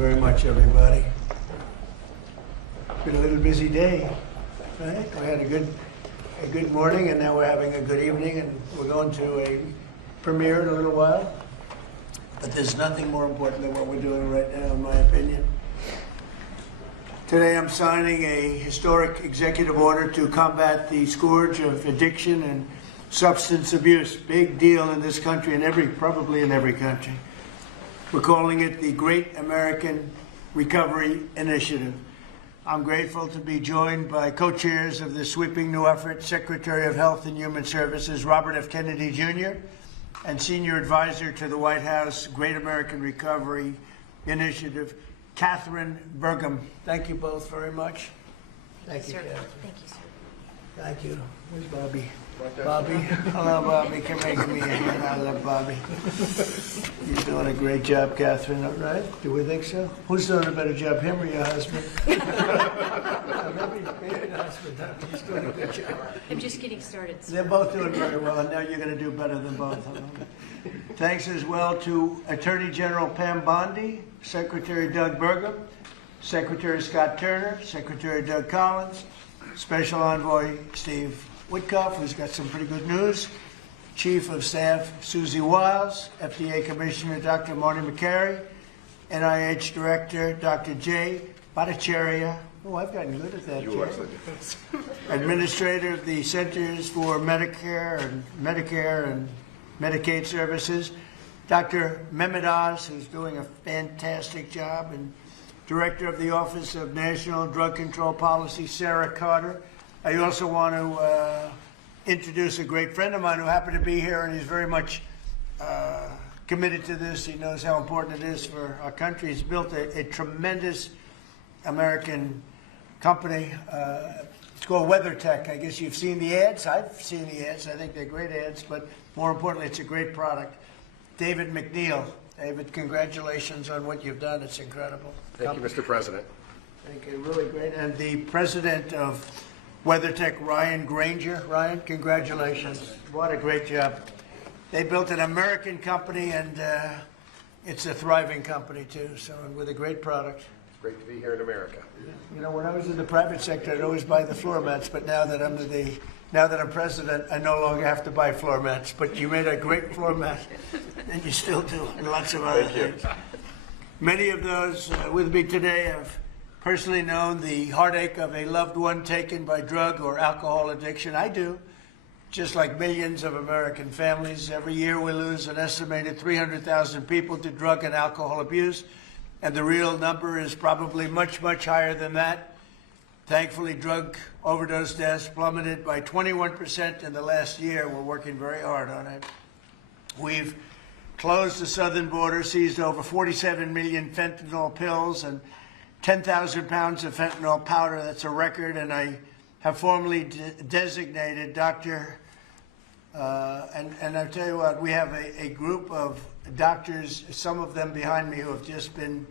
very much, everybody. Been a little busy day, right? We had a good morning, and now we're having a good evening, and we're going to a premiere in a little while. But there's nothing more important than what we're doing right now, in my opinion. Today I'm signing a historic executive order to combat the scourge of addiction and substance abuse. Big deal in this country and probably in every country. We're calling it the Great American Recovery Initiative. I'm grateful to be joined by co-chairs of this sweeping new effort, Secretary of Health and Human Services, Robert F. Kennedy Jr., and Senior Advisor to the White House Great American Recovery Initiative, Katherine Bergam. Thank you both very much. Thank you, Katherine. Thank you, sir. Thank you. Where's Bobby? Bobby? Hello, Bobby. Come here, give me a hand. I love Bobby. You're doing a great job, Katherine, all right? Do we think so? Who's doing a better job, him or your husband? Maybe the husband. He's doing a good job. I'm just getting started, sir. They're both doing very well, and now you're going to do better than both of them. Thanks as well to Attorney General Pam Bondi, Secretary Doug Bergam, Secretary Scott Turner, Secretary Doug Collins, Special Envoy Steve Witkoff, who's got some pretty good news, Chief of Staff Susie Wiles, FDA Commissioner Dr. Marty McCary, NIH Director Dr. Jay Bhattacharya. Oh, I've gotten good at that. You actually did. Administrator of the Centers for Medicare and Medicaid Services, Dr. Mehmet Oz, who's doing a fantastic job, and Director of the Office of National Drug Control Policy, Sarah Carter. I also want to introduce a great friend of mine who happened to be here, and he's very much committed to this. He knows how important it is for our country. He's built a tremendous American company. It's called WeatherTech. I guess you've seen the ads. I've seen the ads. I think they're great ads, but more importantly, it's a great product. David McNeil. David, congratulations on what you've done. It's incredible. Thank you, Mr. President. Thank you. Really great. And the president of WeatherTech, Ryan Granger. Ryan, congratulations. What a great job. They built an American company, and it's a thriving company, too, so with a great product. It's great to be here in America. You know, when I was in the private sector, I'd always buy the floor mats, but now that I'm president, I no longer have to buy floor mats. But you made a great floor mat, and you still do, and lots of other things. Many of those with me today have personally known the heartache of a loved one taken by drug or alcohol addiction. I do. Just like millions of American families, every year we lose an estimated 300,000 people to drug and alcohol abuse, and the real number is probably much, much higher than that. Thankfully, drug overdose deaths plummeted by 21% in the last year. We're working very hard on it. We've closed the southern border, seized over 47 million fentanyl pills and 10,000 pounds of fentanyl powder. That's a record, and I have formally designated Dr. And I'll tell you what, we have a group of doctors, some of them behind me, who have just been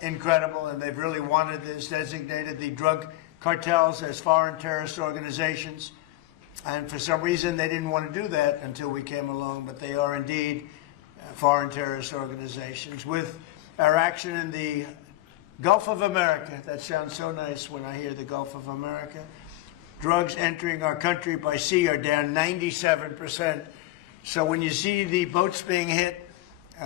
incredible, and they've really wanted this, designated the drug cartels as foreign terrorist organizations. And for some reason, they didn't want to do that until we came along, but they are indeed foreign terrorist organizations. With our action in the Gulf of America, that sounds so nice when I hear the Gulf of America. Drugs entering our country by sea are down 97%. So when you see the boats being hit,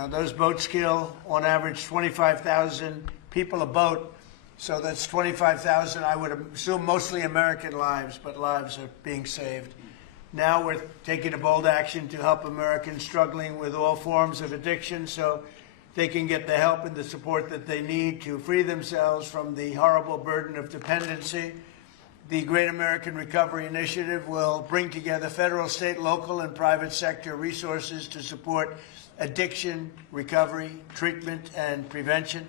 those boats kill on average 25,000 people a boat. So that's 25,000, I would assume mostly American lives, but lives are being saved. Now we're taking a bold action to help Americans struggling with all forms of addiction so they can get the help and the support that they need to free themselves from the horrible burden of dependency. The Great American Recovery Initiative will bring together federal, state, local, and private sector resources to support addiction, recovery, treatment, and prevention.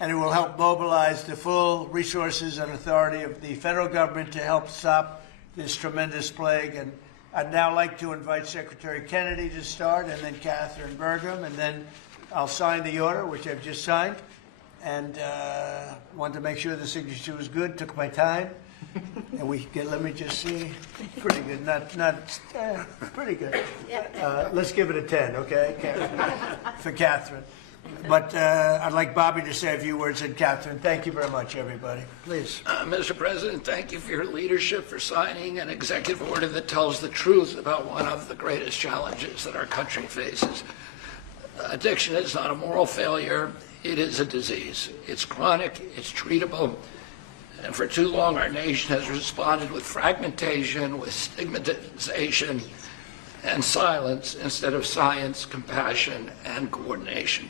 And it will help mobilize the full resources and authority of the federal government to help stop this tremendous plague. And I'd now like to invite Secretary Kennedy to start, and then Katherine Bergam, and then I'll sign the order, which I've just signed, and wanted to make sure the signature was good. Took my time, and we get. Let me just see. Pretty good. Pretty good. Let's give it a 10, okay, Katherine? For Katherine. But I'd like Bobby to say a few words, and Katherine. Thank you very much, everybody. Please. Mr. President, thank you for your leadership, for signing an executive order that tells the truth about one of the greatest challenges that our country faces. Addiction is not a moral failure, it is a disease. It's chronic, it's treatable, and for too long our nation has responded with fragmentation, with stigmatization, and silence instead of science, compassion, and coordination.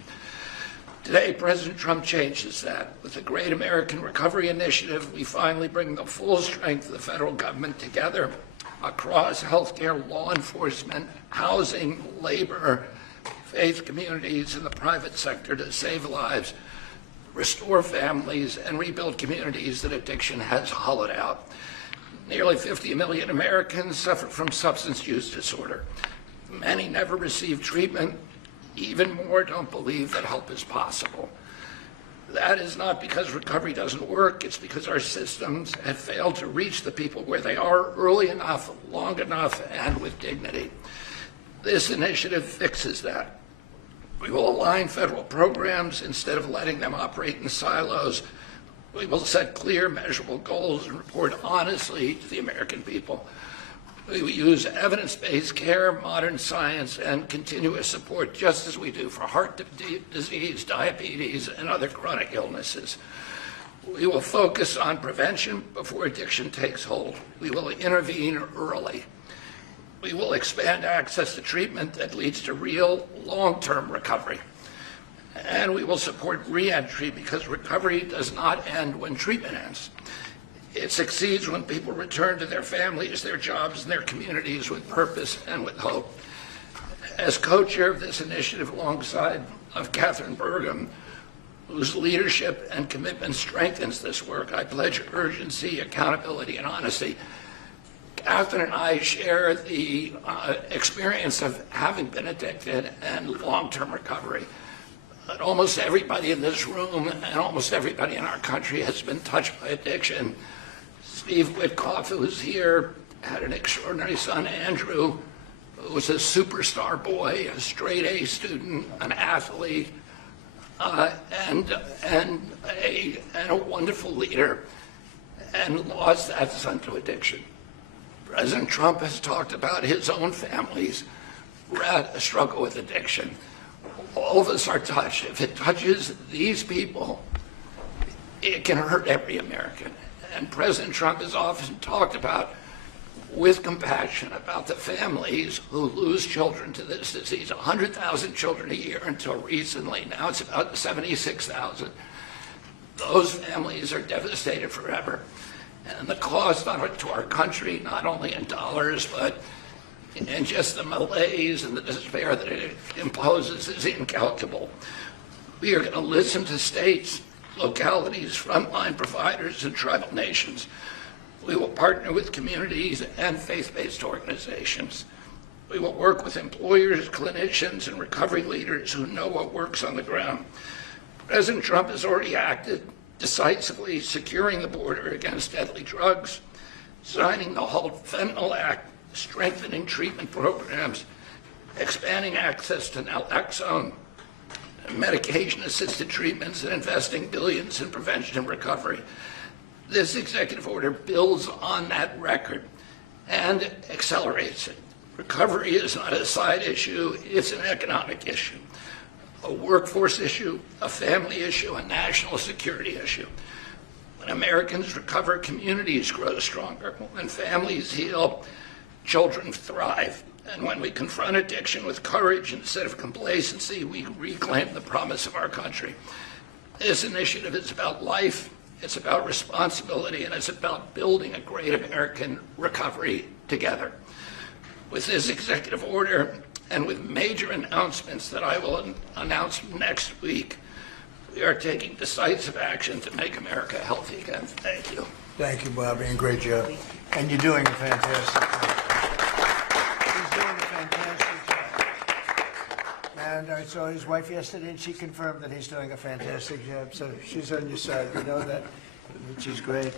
Today, President Trump changes that. With the Great American Recovery Initiative, we finally bring the full strength of the federal government together across healthcare, law enforcement, housing, labor, faith communities, and the private sector to save lives, restore families, and rebuild communities that addiction has hollowed out. Nearly 50 million Americans suffer from substance use disorder. Many never receive treatment. Even more don't believe that help is possible. That is not because recovery doesn't work, it's because our systems have failed to reach the people where they are early enough, long enough, and with dignity. This initiative fixes that. We will align federal programs instead of letting them operate in silos. We will set clear, measurable goals and report honestly to the American people. We will use evidence-based care, modern science, and continuous support, just as we do for heart disease, diabetes, and other chronic illnesses. We will focus on prevention before addiction takes hold. We will intervene early. We will expand access to treatment that leads to real, long-term recovery. And we will support reentry because recovery does not end when treatment ends. It succeeds when people return to their families, their jobs, and their communities with purpose and with hope. As co-chair of this initiative alongside of Katherine Bergam, whose leadership and commitment strengthens this work, I pledge urgency, accountability, and honesty. Katherine and I share the experience of having been addicted and long-term recovery. But almost everybody in this room and almost everybody in our country has been touched by addiction. Steve Witkoff, who's here, had an extraordinary son, Andrew, who was a superstar boy, a straight A student, an athlete, and a wonderful leader, and lost that son to addiction. President Trump has talked about his own families who had a struggle with addiction. All of us are touched. If it touches these people, it can hurt every American. And President Trump has often talked about, with compassion, about the families who lose children to this disease. 100,000 children a year until recently. Now it's about 76,000. Those families are devastated forever. And the cost to our country, not only in dollars, but in just the malaise and the despair that it imposes, is incalculable. We are going to listen to states, localities, frontline providers, and tribal nations. We will partner with communities and faith-based organizations. We will work with employers, clinicians, and recovery leaders who know what works on the ground. President Trump has already acted decisively, securing the border against deadly drugs, signing the Halt Fentanyl Act, strengthening treatment programs, expanding access to naloxone, medication-assisted treatments, and investing billions in prevention and recovery. This executive order builds on that record and accelerates it. Recovery is not a side issue, it's an economic issue, a workforce issue, a family issue, a national security issue. When Americans recover, communities grow stronger. When families heal, children thrive. And when we confront addiction with courage instead of complacency, we reclaim the promise of our country. This initiative is about life, it's about responsibility, and it's about building a great American recovery together. With this executive order and with major announcements that I will announce next week, we are taking decisive action to make America healthy again. Thank you. Thank you, Bobby, and great job. And you're doing a fantastic job. He's doing a fantastic job. And I saw his wife yesterday, and she confirmed that he's doing a fantastic job. So she's on your side. You know that, which is great.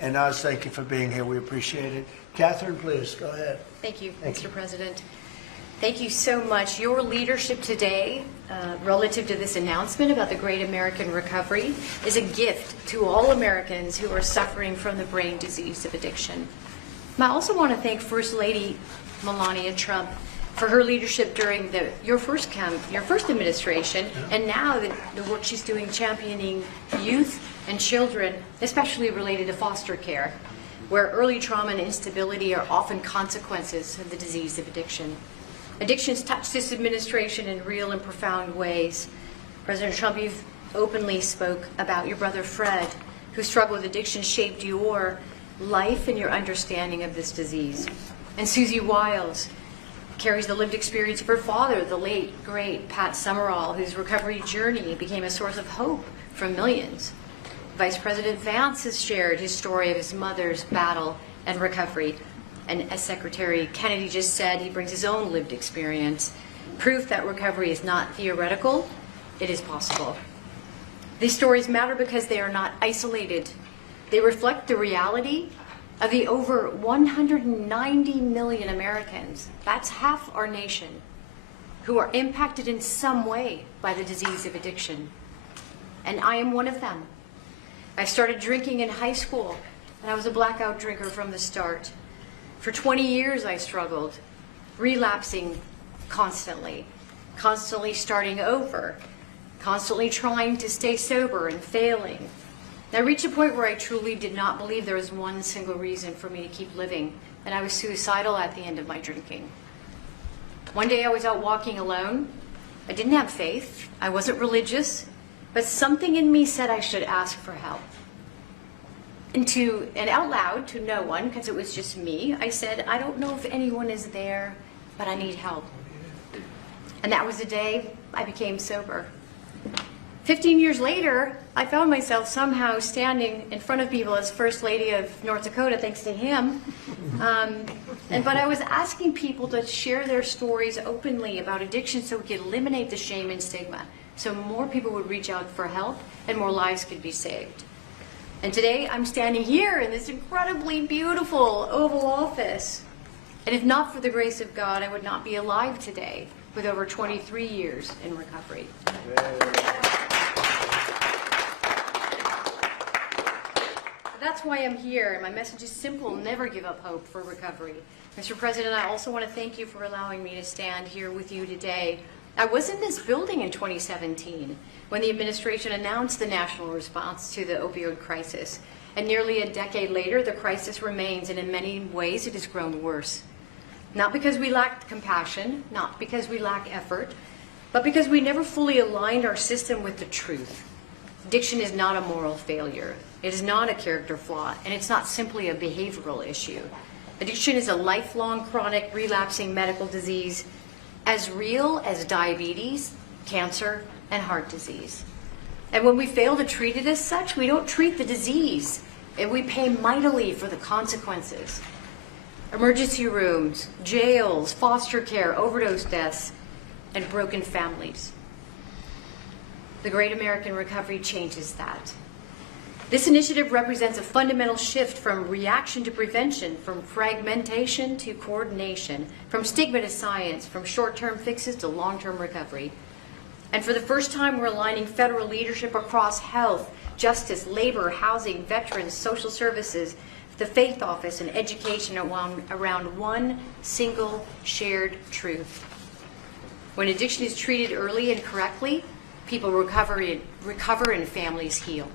And Oz, thank you for being here. We appreciate it. Katherine, please, go ahead. Thank you, Thank Mr. you. President. Thank you so much. Your leadership today, relative to this announcement about the Great American Recovery, is a gift to all Americans who are suffering from the brain disease of addiction. I also want to thank First Lady Melania Trump for her leadership during your first administration, and now the work she's doing championing youth and children, especially related to foster care, where early trauma and instability are often consequences of the disease of addiction. Addictions touch this administration in real and profound ways. President Trump, you've openly spoke about your brother Fred, whose struggle with addiction shaped your life and your understanding of this disease. And Susie Wiles carries the lived experience of her father, the late, great Pat Summerall, whose recovery journey became a source of hope for millions. Vice President Vance has shared his story of his mother's battle and recovery. And as Secretary Kennedy just said, he brings his own lived experience, proof that recovery is not theoretical, it is possible. These stories matter because they are not isolated. They reflect the reality of the over 190 million Americans, that's half our nation, who are impacted in some way by the disease of addiction. And I am one of them. I started drinking in high school, and I was a blackout drinker from the start. For 20 years I struggled, relapsing constantly starting over, constantly trying to stay sober and failing. And I reached a point where I truly did not believe there was one single reason for me to keep living, and I was suicidal at the end of my drinking. One day I was out walking alone. I didn't have faith, I wasn't religious, but something in me said I should ask for help. And out loud to no one, because it was just me, I said, I don't know if anyone is there, but I need help. And that was the day I became sober. 15 years later, I found myself somehow standing in front of people as First Lady of North Dakota, thanks to him. But I was asking people to share their stories openly about addiction so we could eliminate the shame and stigma, so more people would reach out for help and more lives could be saved. And today I'm standing here in this incredibly beautiful Oval Office. And if not for the grace of God, I would not be alive today with over 23 years in recovery. That's why I'm here. My message is simple: never give up hope for recovery. Mr. President, I also want to thank you for allowing me to stand here with you today. I was in this building in 2017 when the administration announced the national response to the opioid crisis. And nearly a decade later, the crisis remains, and in many ways it has grown worse. Not because we lacked compassion, not because we lack effort, but because we never fully aligned our system with the truth. Addiction is not a moral failure. It is not a character flaw, and it's not simply a behavioral issue. Addiction is a lifelong, chronic, relapsing medical disease as real as diabetes, cancer, and heart disease. And when we fail to treat it as such, we don't treat the disease, and we pay mightily for the consequences. Emergency rooms, jails, foster care, overdose deaths, and broken families. The Great American Recovery changes that. This initiative represents a fundamental shift from reaction to prevention, from fragmentation to coordination, from stigma to science, from short-term fixes to long-term recovery. And for the first time, we're aligning federal leadership across health, justice, labor, housing, veterans, social services, the faith office, and education around one single shared truth. When addiction is treated early and correctly, people recover and families heal.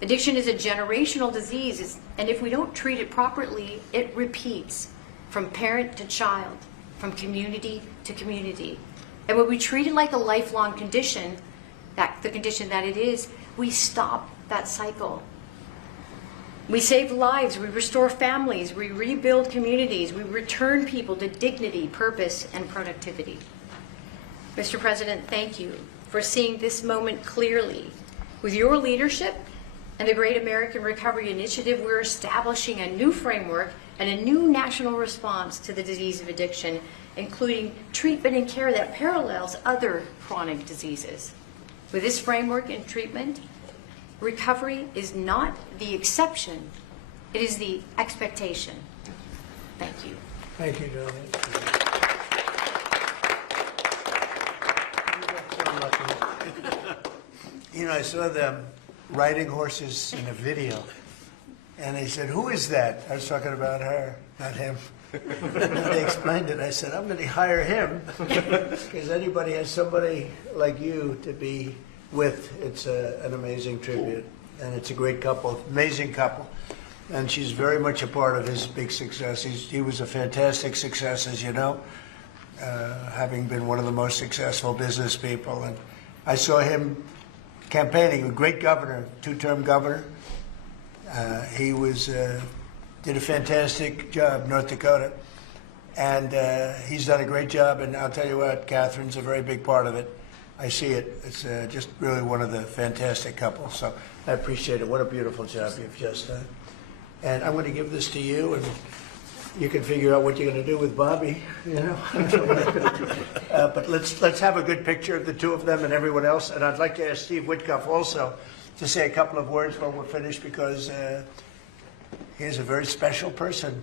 Addiction is a generational disease, and if we don't treat it properly, it repeats from parent to child, from community to community. And when we treat it like a lifelong condition, the condition that it is, we stop that cycle. We save lives, we restore families, we rebuild communities, we return people to dignity, purpose, and productivity. Mr. President, thank you for seeing this moment clearly. With your leadership and the Great American Recovery Initiative, we're establishing a new framework and a new national response to the disease of addiction, including treatment and care that parallels other chronic diseases. With this framework and treatment, recovery is not the exception, it is the expectation. Thank you. Thank you, Darlene. You know, I saw them riding horses in a video, and they said, "Who is that?" I was talking about her, not him. And they explained it. I said, "I'm going to hire him because anybody has somebody like you to be with. It's an amazing tribute, and it's a great couple, amazing couple." And she's very much a part of his big success. He was a fantastic success, as you know, having been one of the most successful business people. And I saw him campaigning, a great governor, two-term governor. He did a fantastic job, North Dakota. And he's done a great job. And I'll tell you what, Catherine's a very big part of it. I see it. It's just really one of the fantastic couples. So I appreciate it. What a beautiful job you've just done. And I'm going to give this to you, and you can figure out what you're going to do with Bobby. You know, but let's have a good picture of the two of them and everyone else. And I'd like to ask Steve Whitcuff also to say a couple of words when we're finished, because he's a very special person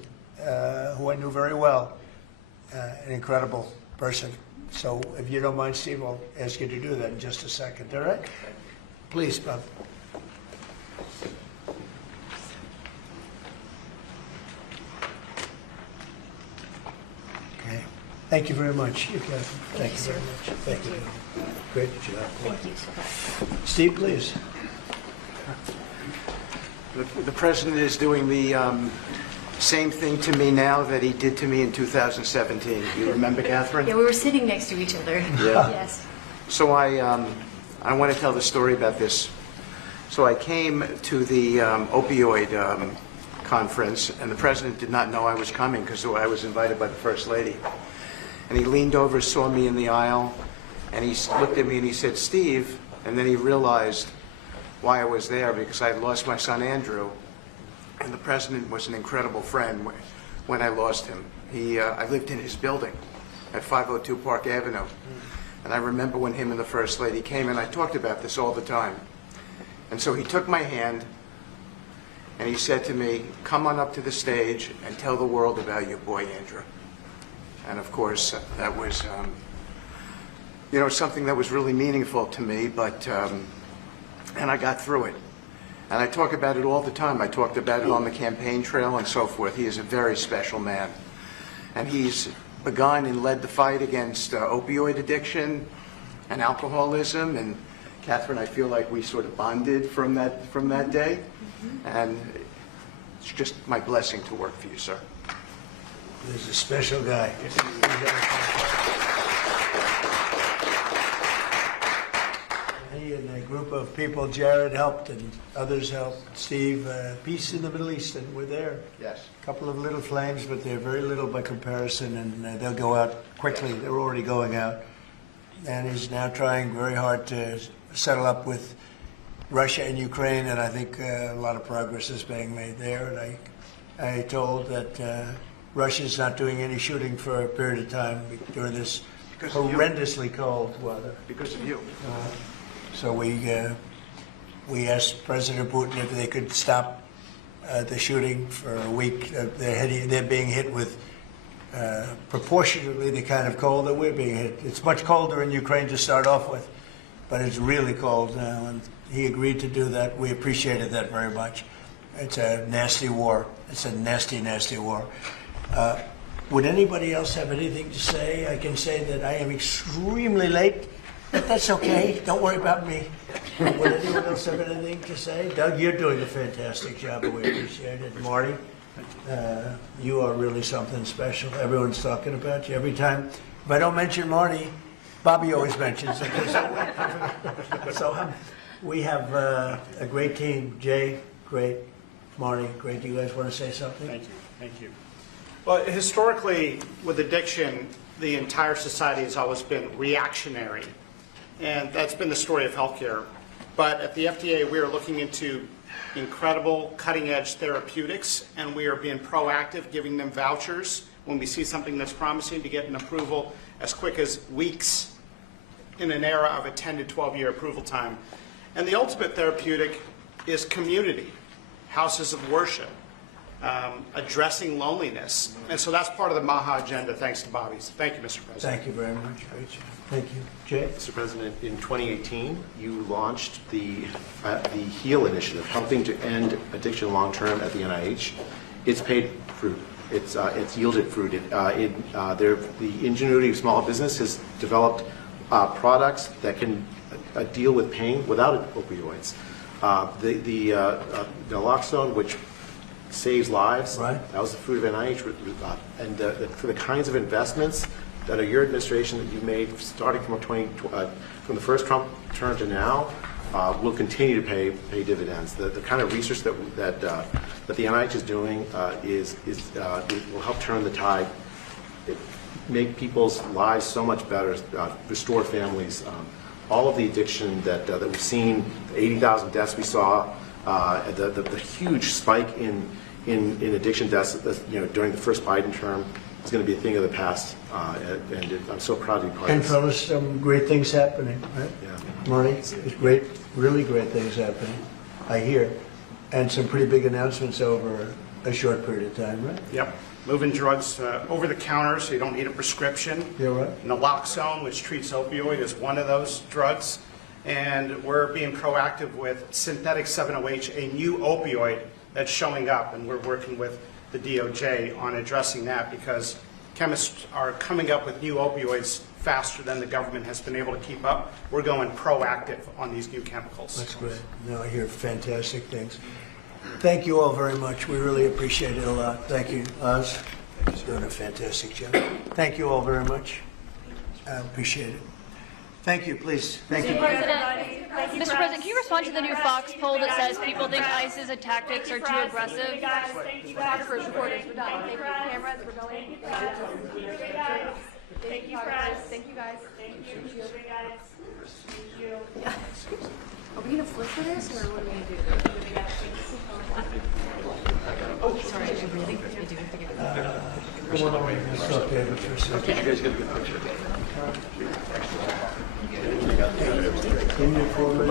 who I knew very well, an incredible person. So if you don't mind, Steve, I'll ask you to do that in just a second. All right? Please, Bob. Okay. Thank you very much. You, Katherine. Thank you very much. Thank you. Great job. Thank you. Steve, please. The president is doing the same thing to me now that he did to me in 2017. Do you remember, Katherine? Yeah, we were sitting next to each other. Yeah. Yes. So I want to tell the story about this. So I came to the opioid conference, and the president did not know I was coming because I was invited by the First Lady. And he leaned over, saw me in the aisle, and he looked at me and he said, "Steve," and then he realized why I was there, because I had lost my son Andrew, and the president was an incredible friend when I lost him. I lived in his building at 502 Park Avenue, and I remember when him and the First Lady came, and I talked about this all the time. And so he took my hand, and he said to me, "Come on up to the stage and tell the world about your boy Andrew." And of course, that was, something that was really meaningful to me, but, and I got through it. And I talk about it all the time. I talked about it on the campaign trail and so forth. He is a very special man. And he's begun and led the fight against opioid addiction and alcoholism. And Katherine, I feel like we sort of bonded from that day. And it's just my blessing to work for you, sir. He's a special guy. He and a group of people, Jared helped and others helped. Steve, peace in the Middle East, and we're there. Yes. A couple of little flames, but they're very little by comparison, and they'll go out quickly. They're already going out. And he's now trying very hard to settle up with Russia and Ukraine, and I think a lot of progress is being made there. And I told that Russia's not doing any shooting for a period of time during this horrendously cold weather. Because of you. So we asked President Putin if they could stop the shooting for a week. They're being hit with proportionately the kind of cold that we're being hit. It's much colder in Ukraine to start off with, but it's really cold now, and he agreed to do that. We appreciated that very much. It's a nasty war. It's a nasty, nasty war. Would anybody else have anything to say? I can say that I am extremely late, but that's okay. Don't worry about me. Would anyone else have anything to say? Doug, you're doing a fantastic job, and we appreciate it. Marty, you are really something special. Everyone's talking about you every time. If I don't mention Marty, Bobby always mentions it. So we have a great team. Jay, great. Marty, great. Do you guys want to say something? Thank you. Thank you. Well, historically, with addiction, the entire society has always been reactionary. And that's been the story of healthcare. But at the FDA, we are looking into incredible cutting-edge therapeutics, and we are being proactive, giving them vouchers when we see something that's promising to get an approval as quick as weeks in an era of a 10 to 12-year approval time. And the ultimate therapeutic is community, houses of worship, addressing loneliness. And so that's part of the MAHA agenda, thanks to Bobby's. Thank you, Mr. President. Thank you very much. Great job. Thank you. Jay? Mr. President, in 2018, you launched the HEAL initiative, helping to end addiction long-term at the NIH. It's paid fruit. It's yielded fruit. The ingenuity of small business has developed products that can deal with pain without opioids. The naloxone, which saves lives, Right. that was the fruit of NIH. And for the kinds of investments that are your administration that you made, starting from from the first Trump term to now, will continue to pay dividends. The kind of research that the NIH is doing will help turn the tide, make people's lives so much better, restore families. All of the addiction that we've seen, 80,000 deaths we saw, the huge spike in addiction deaths, during the first Biden term is going to be a thing of the past, and I'm so proud to be part And of this. fellas, some great things happening, right? Yeah. Marty, there's great, really great things happening, I hear, and some pretty big announcements over a short period of time, right? Yep. Moving drugs over the counter so you don't need a prescription. Yeah, right. Naloxone, which treats opioid, is one of those drugs. And we're being proactive with synthetic 7-OH, a new opioid that's showing up. And we're working with the DOJ on addressing that because chemists are coming up with new opioids faster than the government has been able to keep up. We're going proactive on these new chemicals. That's great. No, I hear fantastic things. Thank you all very much. We really appreciate it a lot. Thank you, Oz. You're doing a fantastic job. Thank you all very much. I appreciate it. Thank you, please. Thank you. Mr. President, can you respond to the new Fox poll that says people think ICE's tactics are too aggressive? Thank you guys. Thank you guys. First recorders, we're done. Thank you, cameras, we're going. Thank you, guys. Thank you, guys. Thank you, guys. Thank you. Are we gonna flip for this, or what are we gonna do? Oh, sorry, I really do it together. Come on over here. Let's talk David for a second. You guys get a good picture. Can you inform me?